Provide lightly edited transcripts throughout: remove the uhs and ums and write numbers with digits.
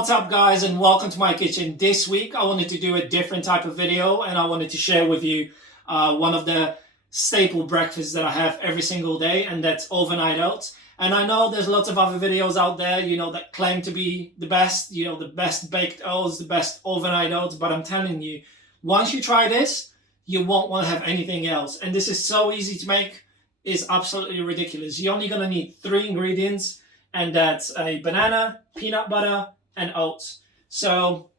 What's up guys, and welcome to my kitchen. This week I wanted to do a different type of video and I wanted to share with you one of the staple breakfasts that I have every single day, and that's overnight oats. And I know there's lots of other videos out there, that claim to be the best, the best baked oats, the best overnight oats, but I'm telling you, once you try this, you won't want to have anything else. And this is so easy to make, it's absolutely ridiculous. You're only going to need 3 ingredients, and that's a banana, peanut butter, and oats. So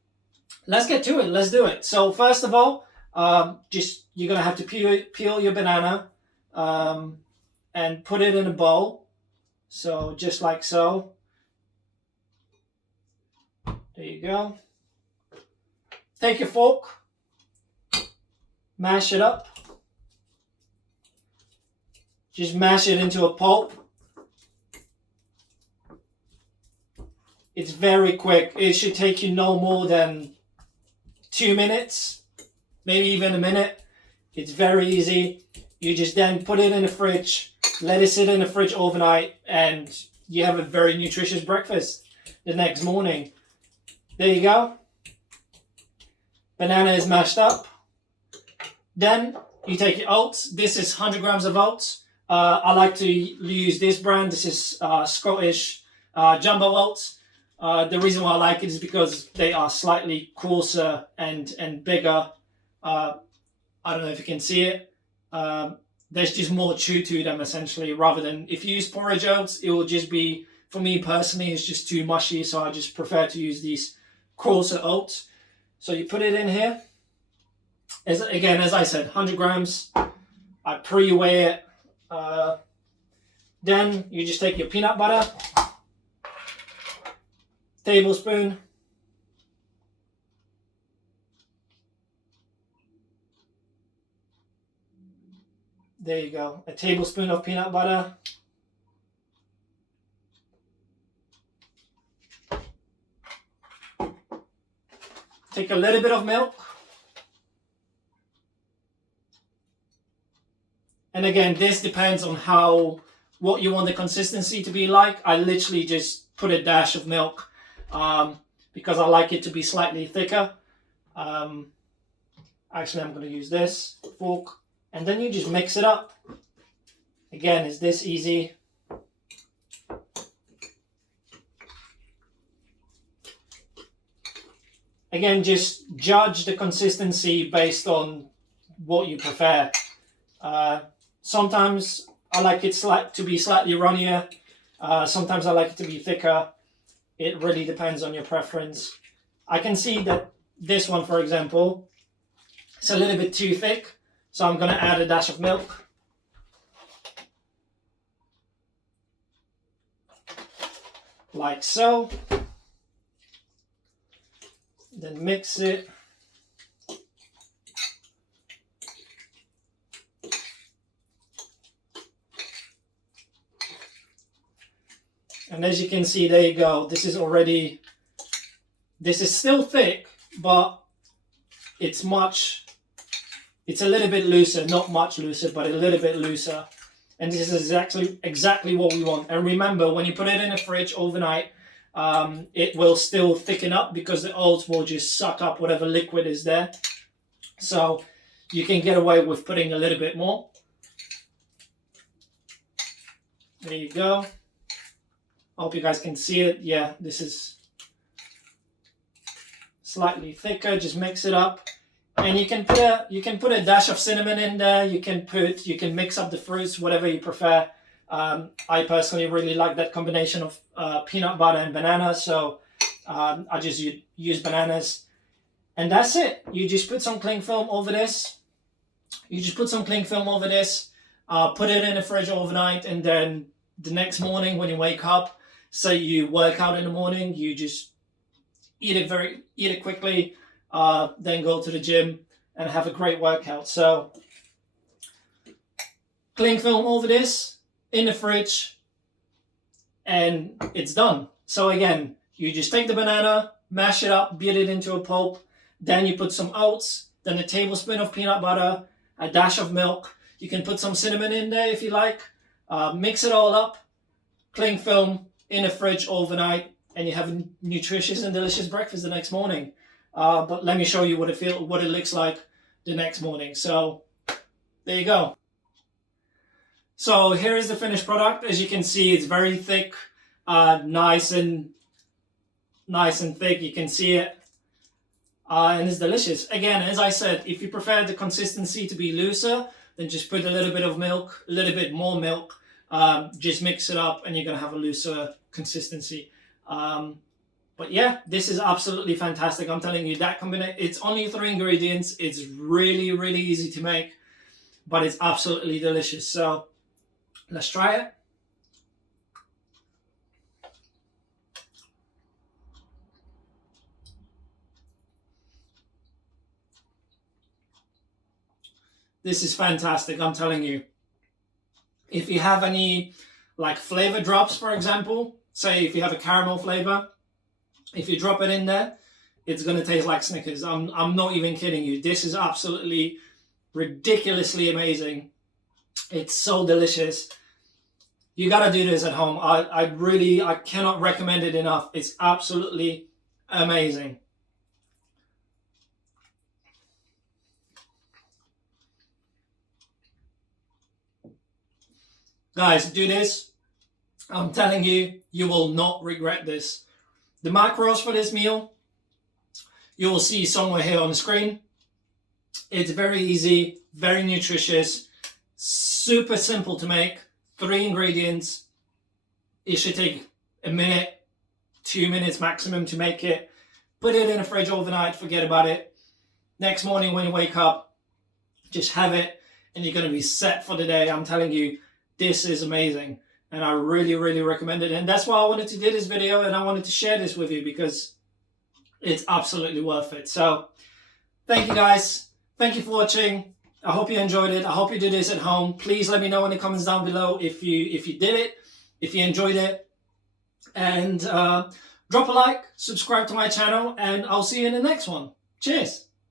let's get to it. Let's do it. So first of all, you're gonna have to peel your banana and put it in a bowl. So just like so. There you go. Take your fork, mash it up. Just mash it into a pulp. It's very quick. It should take you no more than 2 minutes, maybe even a minute. It's very easy. You just then put it in the fridge, let it sit in the fridge overnight, and you have a very nutritious breakfast the next morning. There you go. Banana is mashed up. Then you take your oats. This is 100 grams of oats. I like to use this brand. This is Scottish jumbo oats. The reason why I like it is because they are slightly coarser and bigger. I don't know if you can see it. There's just more chew to them essentially, rather than if you use porridge oats, it will just be, for me personally, it's just too mushy. So I just prefer to use these coarser oats. So you put it in here. As I said, 100 grams. I pre-weigh it. Then you just take your peanut butter. Tablespoon. There you go. A tablespoon of peanut butter. Take a little bit of milk. And again, this depends on what you want the consistency to be like. I literally just put a dash of milk. Because I like it to be slightly thicker. Actually, I'm going to use this fork, and then you just mix it up. Again, it's this easy. Again, just judge the consistency based on what you prefer. Sometimes I like it to be slightly runnier. Sometimes I like it to be thicker. It really depends on your preference. I can see that this one, for example, it's a little bit too thick. So I'm going to add a dash of milk. Like so. Then mix it. And as you can see, there you go. This is still thick, but it's a little bit looser, not much looser, but a little bit looser. And this is exactly what we want. And remember, when you put it in the fridge overnight, it will still thicken up because the oats will just suck up whatever liquid is there. So you can get away with putting a little bit more. There you go. I hope you guys can see it. Yeah, this is slightly thicker. Just mix it up, and you can put a dash of cinnamon in there. You can mix up the fruits, whatever you prefer. I personally really like that combination of peanut butter and banana, so I just use bananas, and that's it. You just put some cling film over this. Put it in the fridge overnight, and then the next morning when you wake up, say you work out in the morning, you just eat it quickly, then go to the gym and have a great workout. So cling film over this in the fridge, and it's done. So again, you just take the banana, mash it up, beat it into a pulp, then you put some oats, then a tablespoon of peanut butter, a dash of milk. You can put some cinnamon in there if you like. Mix it all up, cling film in the fridge overnight, and you have a nutritious and delicious breakfast the next morning. But let me show you what it looks like the next morning. So there you go. So here is the finished product. As you can see, it's very thick, nice and thick. You can see it, and it's delicious. Again, as I said, if you prefer the consistency to be looser, then just put a little bit of milk, a little bit more milk. Just mix it up, and you're gonna have a looser consistency. But yeah, this is absolutely fantastic. I'm telling you, that combination, it's only 3 ingredients. It's really, really easy to make, but it's absolutely delicious. So let's try it. This is fantastic, I'm telling you. If you have any like flavor drops, for example, say if you have a caramel flavor, if you drop it in there, it's gonna taste like Snickers. I'm not even kidding you. This is absolutely ridiculously amazing. It's so delicious. You gotta do this at home. I cannot recommend it enough. It's absolutely amazing. Guys, do this. I'm telling you, you will not regret this. The macros for this meal, you will see somewhere here on the screen. It's very easy, very nutritious, super simple to make. 3 ingredients. It should take a minute, 2 minutes maximum to make it. Put it in the fridge overnight, forget about it. Next morning when you wake up, just have it and you're going to be set for the day. I'm telling you, this is amazing. And I really, really recommend it. And that's why I wanted to do this video, and I wanted to share this with you because it's absolutely worth it. So thank you guys. Thank you for watching. I hope you enjoyed it. I hope you did this at home. Please let me know in the comments down below if you did it, if you enjoyed it. And drop a like, subscribe to my channel, and I'll see you in the next one. Cheers.